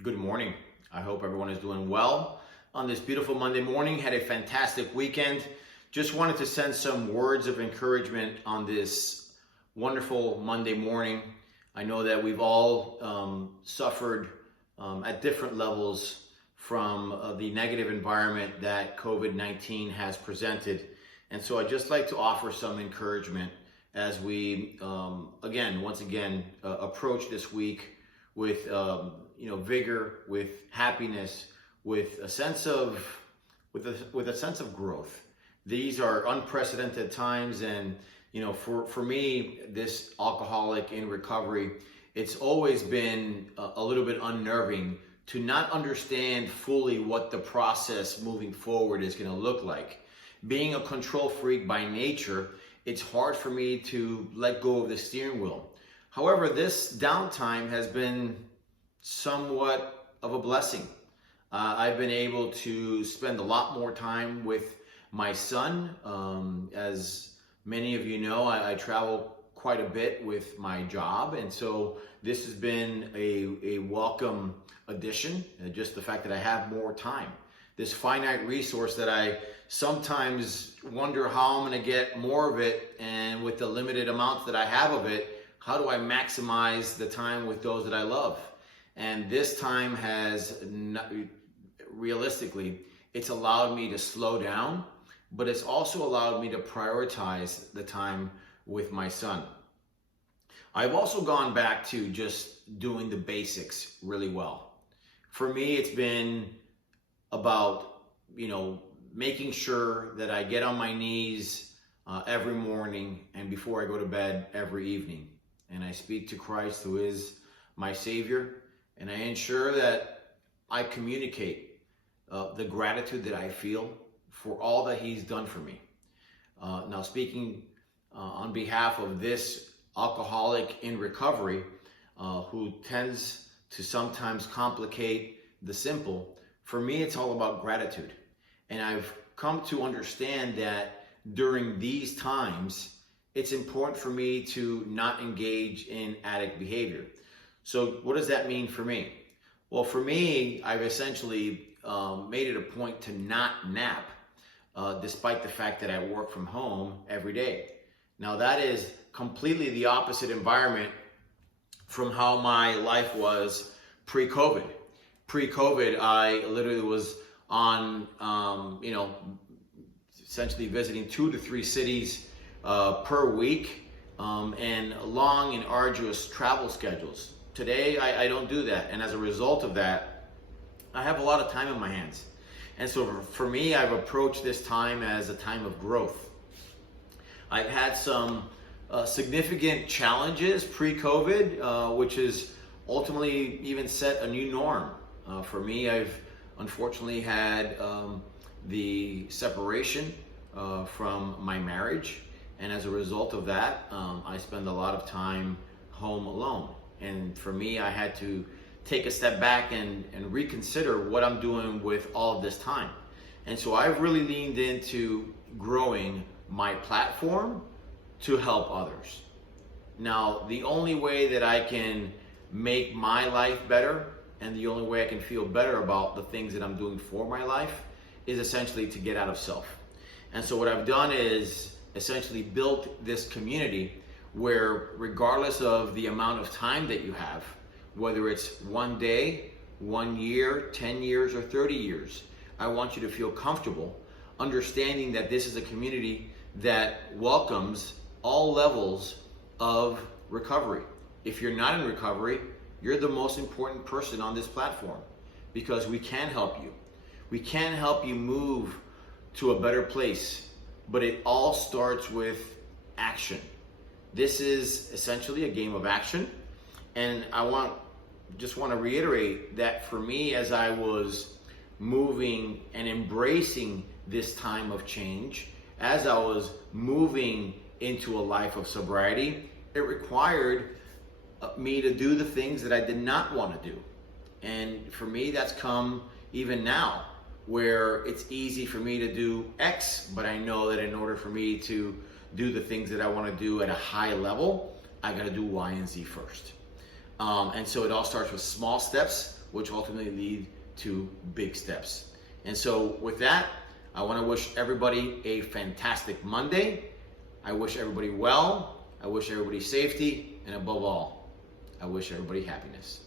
Good morning. I hope everyone is doing well on this beautiful Monday morning. Had a fantastic weekend. Just wanted to send some words of encouragement on this wonderful Monday morning. I know that we've all suffered at different levels from the negative environment that COVID-19 has presented. And so I'd just like to offer some encouragement as we, once again, approach this week with vigor, with happiness, with a sense of growth. These are unprecedented times, and for me, this alcoholic in recovery, it's always been a little bit unnerving to not understand fully what the process moving forward is going to look like. Being a control freak by nature, it's hard for me to let go of the steering wheel. However, this downtime has been somewhat of a blessing. I've been able to spend a lot more time with my son. As many of you know, I travel quite a bit with my job, and so this has been a welcome addition, just the fact that I have more time. This finite resource that I sometimes wonder how I'm going to get more of it, and with the limited amounts that I have of it, how do I maximize the time with those that I love? And this time has, realistically, it's allowed me to slow down, but it's also allowed me to prioritize the time with my son. I've also gone back to just doing the basics really well. For me, it's been about, making sure that I get on my knees every morning and before I go to bed every evening. And I speak to Christ, who is my Savior, and I ensure that I communicate the gratitude that I feel for all that He's done for me. Now, speaking on behalf of this alcoholic in recovery, who tends to sometimes complicate the simple, for me, it's all about gratitude. And I've come to understand that during these times, it's important for me to not engage in addict behavior. So what does that mean for me? Well, for me, I've essentially made it a point to not nap, despite the fact that I work from home every day. Now, that is completely the opposite environment from how my life was pre-COVID. Pre-COVID, I literally was on, essentially visiting 2 to 3 cities per week, and long and arduous travel schedules. Today, I don't do that. And as a result of that, I have a lot of time in my hands. And so for me, I've approached this time as a time of growth. I've had some significant challenges pre-COVID, which has ultimately even set a new norm. For me, I've unfortunately had the separation from my marriage. And as a result of that, I spend a lot of time home alone. And for me, I had to take a step back and reconsider what I'm doing with all of this time. And so I've really leaned into growing my platform to help others. Now, the only way that I can make my life better, and the only way I can feel better about the things that I'm doing for my life, is essentially to get out of self. And so what I've done is essentially built this community where, regardless of the amount of time that you have, whether it's 1 day, 1 year, 10 years, or 30 years, I want you to feel comfortable understanding that this is a community that welcomes all levels of recovery. If you're not in recovery, you're the most important person on this platform, because we can help you. We can help you move to a better place, but it all starts with action. This is essentially a game of action, and I just want to reiterate that for me, as I was moving and embracing this time of change, as I was moving into a life of sobriety, it required me to do the things that I did not want to do. And for me, that's come even now, where it's easy for me to do X, but I know that in order for me to do the things that I want to do at a high level, I got to do Y and Z first. And so it all starts with small steps, which ultimately lead to big steps. And so with that, I want to wish everybody a fantastic Monday. I wish everybody well. I wish everybody safety. And above all, I wish everybody happiness.